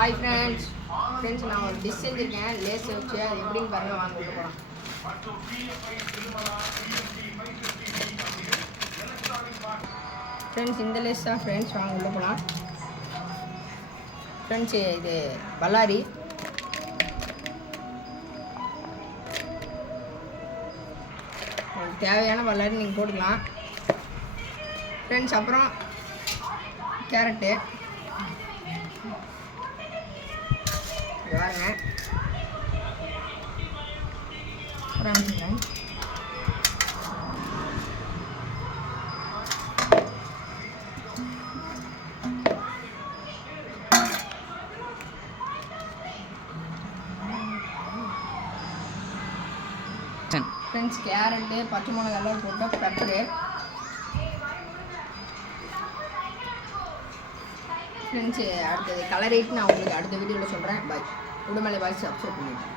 Hi friends நான் ஒரு dish செஞ்சுருக்கேன் லேஸ் வச்சு அது எப்படின்னு பாருங்க வாங்க விட்டு போகலாம். ஃப்ரெண்ட்ஸ் இந்த லேஸ் தான் ஃப்ரெண்ட்ஸ் வாங்க உள்ள போகலாம். ஃப்ரெண்ட்ஸ் இது பல்லாரி தேவையான பல்லாரி நீங்கள் போட்டுக்கலாம் ஃப்ரெண்ட்ஸ். அப்புறம் கேரட்டு பாருங்க. ஃப்ரெண்ட்ஸ் கேரட்டு பச்சை மிளகாய் போட்டு பெப்பரு ஃப்ரெண்ட்ஸ். அடுத்தது கலரேட் நான் உங்களுக்கு அடுத்த வீடியோவில் சொல்கிறேன். பாய். உடம்பலை பாய் சப்ஸ்கிரைப் பண்ணிடுறேன்.